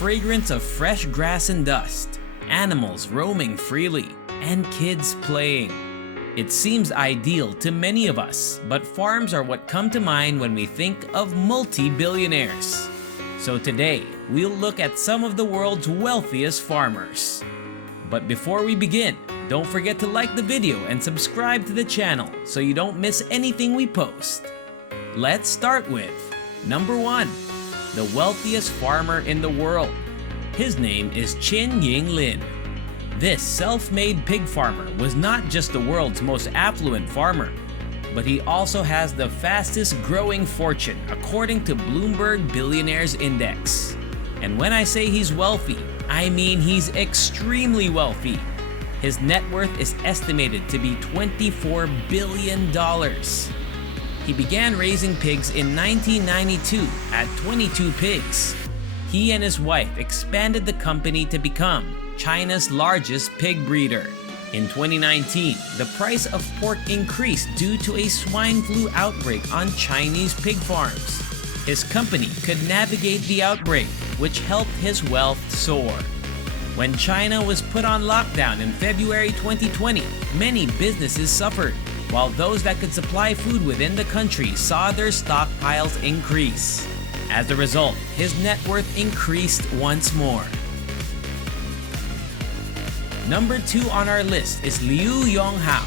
fragrance of fresh grass and dust, animals roaming freely, and kids playing. It seems ideal to many of us, but farms are what come to mind when we think of multi-billionaires. So today, we'll look at some of the world's wealthiest farmers. But before we begin, don't forget to like the video and subscribe to the channel so you don't miss anything we post. Let's start with number 1, the wealthiest farmer in the world. His name is Chin Ying Lin. This self-made pig farmer was not just the world's most affluent farmer, but he also has the fastest growing fortune according to Bloomberg Billionaires Index. And when I say he's wealthy, I mean he's extremely wealthy. His net worth is estimated to be $24 billion. He began raising pigs in 1992 at 22 pigs. He and his wife expanded the company to become China's largest pig breeder. In 2019, the price of pork increased due to a swine flu outbreak on Chinese pig farms. His company could navigate the outbreak, which helped his wealth soar. When China was put on lockdown in February 2020, many businesses suffered, while those that could supply food within the country saw their stockpiles increase. As a result, his net worth increased once more. Number 2 on our list is Liu Yonghao.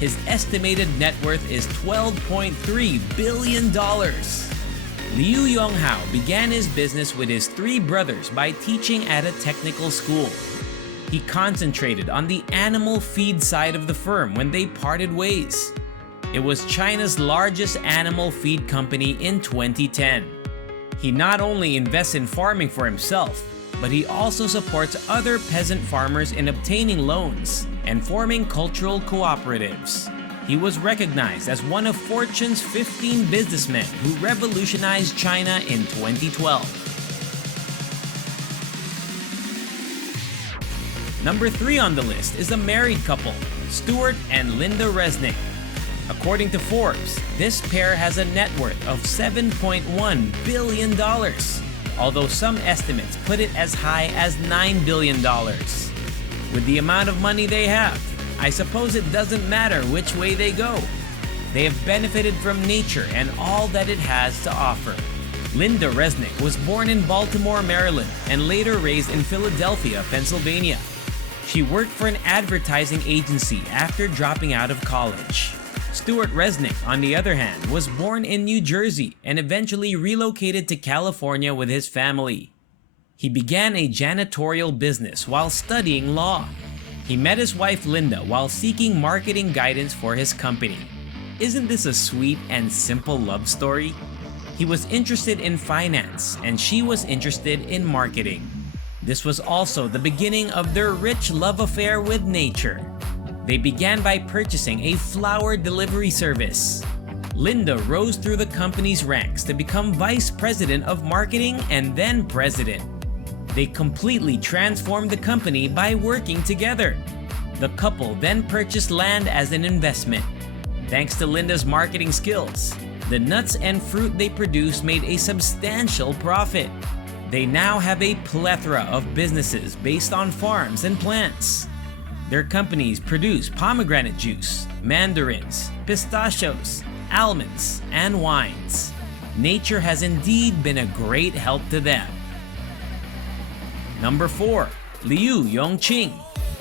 His estimated net worth is $12.3 billion. Liu Yonghao began his business with his 3 brothers by teaching at a technical school. He concentrated on the animal feed side of the firm when they parted ways. It was China's largest animal feed company in 2010. He not only invests in farming for himself, but he also supports other peasant farmers in obtaining loans and forming cultural cooperatives. He was recognized as one of Fortune's 15 businessmen who revolutionized China in 2012. Number 3 on the list is a married couple, Stuart and Linda Resnick. According to Forbes, this pair has a net worth of $7.1 billion. Although some estimates put it as high as $9 billion. With the amount of money they have, I suppose it doesn't matter which way they go. They have benefited from nature and all that it has to offer. Linda Resnick was born in Baltimore, Maryland, and later raised in Philadelphia, Pennsylvania. She worked for an advertising agency after dropping out of college. Stuart Resnick, on the other hand, was born in New Jersey and eventually relocated to California with his family. He began a janitorial business while studying law. He met his wife Linda while seeking marketing guidance for his company. Isn't this a sweet and simple love story? He was interested in finance and she was interested in marketing. This was also the beginning of their rich love affair with nature. They began by purchasing a flower delivery service. Linda rose through the company's ranks to become vice president of marketing and then president. They completely transformed the company by working together. The couple then purchased land as an investment. Thanks to Linda's marketing skills, the nuts and fruit they produced made a substantial profit. They now have a plethora of businesses based on farms and plants. Their companies produce pomegranate juice, mandarins, pistachios, almonds, and wines. Nature has indeed been a great help to them. Number 4, Liu Yongqing,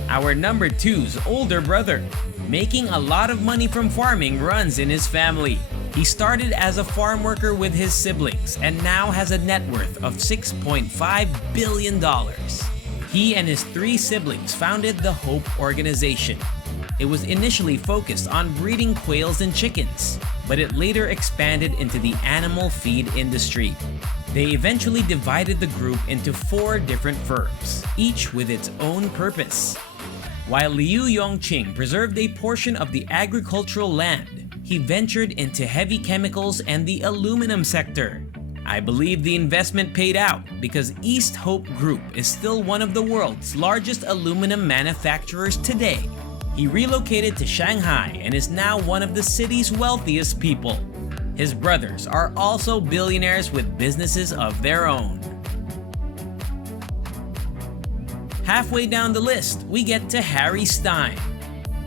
our number 2's older brother. Making a lot of money from farming runs in his family. He started as a farm worker with his siblings and now has a net worth of $6.5 billion. He and his 3 siblings founded the Hope Organization. It was initially focused on breeding quails and chickens, but it later expanded into the animal feed industry. They eventually divided the group into 4 different firms, each with its own purpose. While Liu Yongqing preserved a portion of the agricultural land, he ventured into heavy chemicals and the aluminum sector. I believe the investment paid out because East Hope Group is still one of the world's largest aluminum manufacturers today. He relocated to Shanghai and is now one of the city's wealthiest people. His brothers are also billionaires with businesses of their own. Halfway down the list, we get to Harry Stein.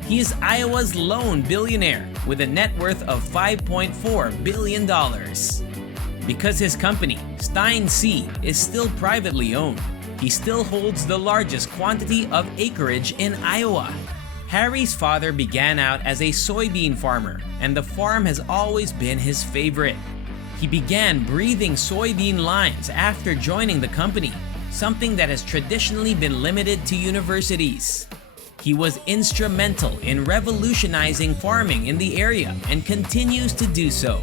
He is Iowa's lone billionaire with a net worth of $5.4 billion. Because his company, Stein Seed, is still privately owned, he still holds the largest quantity of acreage in Iowa. Harry's father began out as a soybean farmer, and the farm has always been his favorite. He began breathing soybean lines after joining the company, something that has traditionally been limited to universities. He was instrumental in revolutionizing farming in the area and continues to do so.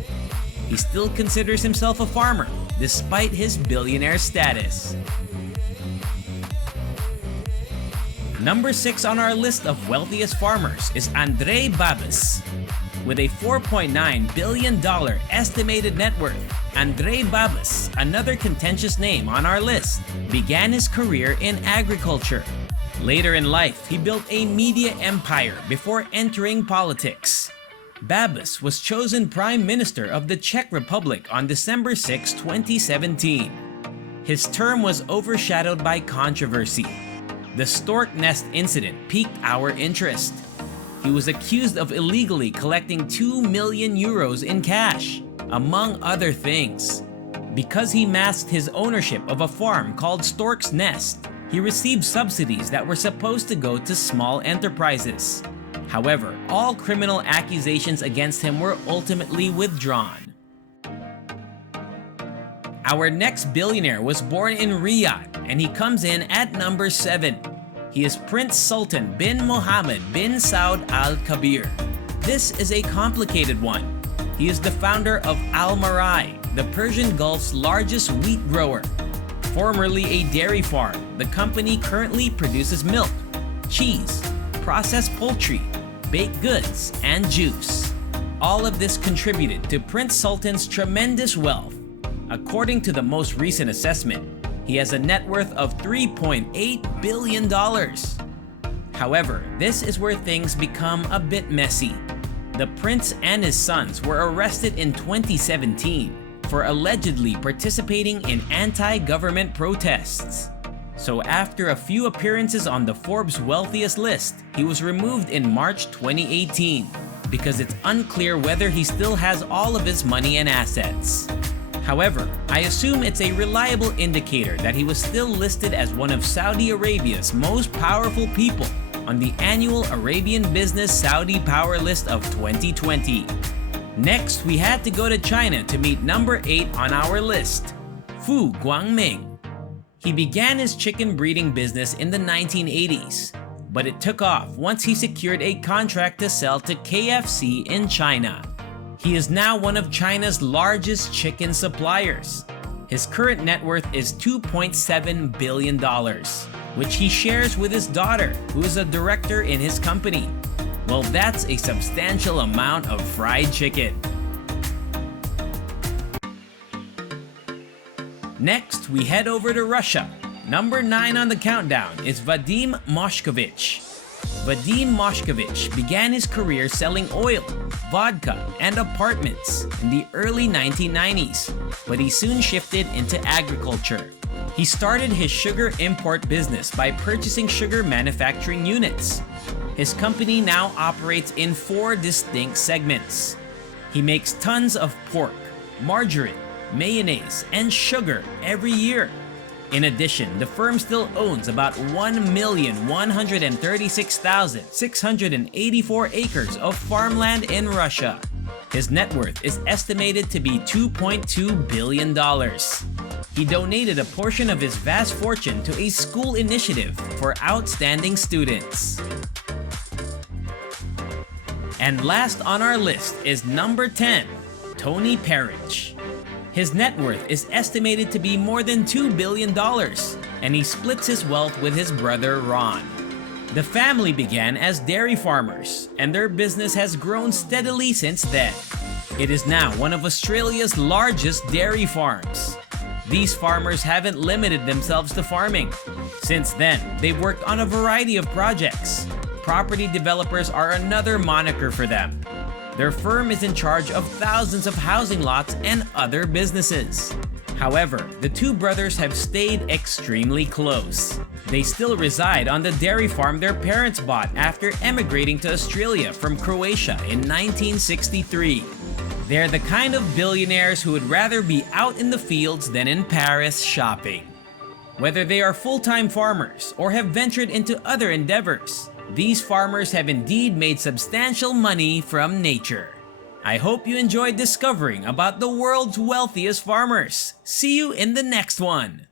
He still considers himself a farmer, despite his billionaire status. Number 6 on our list of wealthiest farmers is Andre Babas. With a $4.9 billion estimated net worth, Andre Babas, another contentious name on our list, began his career in agriculture. Later in life, he built a media empire before entering politics. Babas was chosen Prime Minister of the Czech Republic on December 6, 2017. His term was overshadowed by controversy. The stork nest incident piqued our interest. He was accused of illegally collecting 2 million euros in cash, among other things. Because he masked his ownership of a farm called Stork's Nest, he received subsidies that were supposed to go to small enterprises. However, all criminal accusations against him were ultimately withdrawn. Our next billionaire was born in Riyadh, and he comes in at number 7. He is Prince Sultan bin Mohammed bin Saud Al Kabir. This is a complicated one. He is the founder of Al Marai, the Persian Gulf's largest wheat grower. Formerly a dairy farm, the company currently produces milk, cheese, processed poultry, baked goods, and juice. All of this contributed to Prince Sultan's tremendous wealth. According to the most recent assessment, he has a net worth of $3.8 billion. However, this is where things become a bit messy. The prince and his sons were arrested in 2017 for allegedly participating in anti-government protests. So after a few appearances on the Forbes wealthiest list, he was removed in March 2018 because it's unclear whether he still has all of his money and assets. However, I assume it's a reliable indicator that he was still listed as one of Saudi Arabia's most powerful people on the annual Arabian Business Saudi Power List of 2020. Next, we had to go to China to meet number 8 on our list, Fu Guangming. He began his chicken breeding business in the 1980s, but it took off once he secured a contract to sell to KFC in China. He is now one of China's largest chicken suppliers. His current net worth is $2.7 billion, which he shares with his daughter, who is a director in his company. Well, that's a substantial amount of fried chicken. Next, we head over to Russia. Number 9 on the countdown is Vadim Moshkovich. Vadim Moshkovich began his career selling oil, vodka, and apartments in the early 1990s, but he soon shifted into agriculture. He started his sugar import business by purchasing sugar manufacturing units. His company now operates in 4 distinct segments. He makes tons of pork, margarine, mayonnaise, and sugar every year. In addition, the firm still owns about 1,136,684 acres of farmland in Russia. His net worth is estimated to be $2.2 billion. He donated a portion of his vast fortune to a school initiative for outstanding students. And last on our list is number 10, Tony Parrish. His net worth is estimated to be more than $2 billion, and he splits his wealth with his brother Ron. The family began as dairy farmers, and their business has grown steadily since then. It is now one of Australia's largest dairy farms. These farmers haven't limited themselves to farming. Since then, they've worked on a variety of projects. Property developers are another moniker for them. Their firm is in charge of thousands of housing lots and other businesses. However, the two brothers have stayed extremely close. They still reside on the dairy farm their parents bought after emigrating to Australia from Croatia in 1963. They're the kind of billionaires who would rather be out in the fields than in Paris shopping. Whether they are full-time farmers or have ventured into other endeavors, these farmers have indeed made substantial money from nature. I hope you enjoyed discovering about the world's wealthiest farmers. See you in the next one!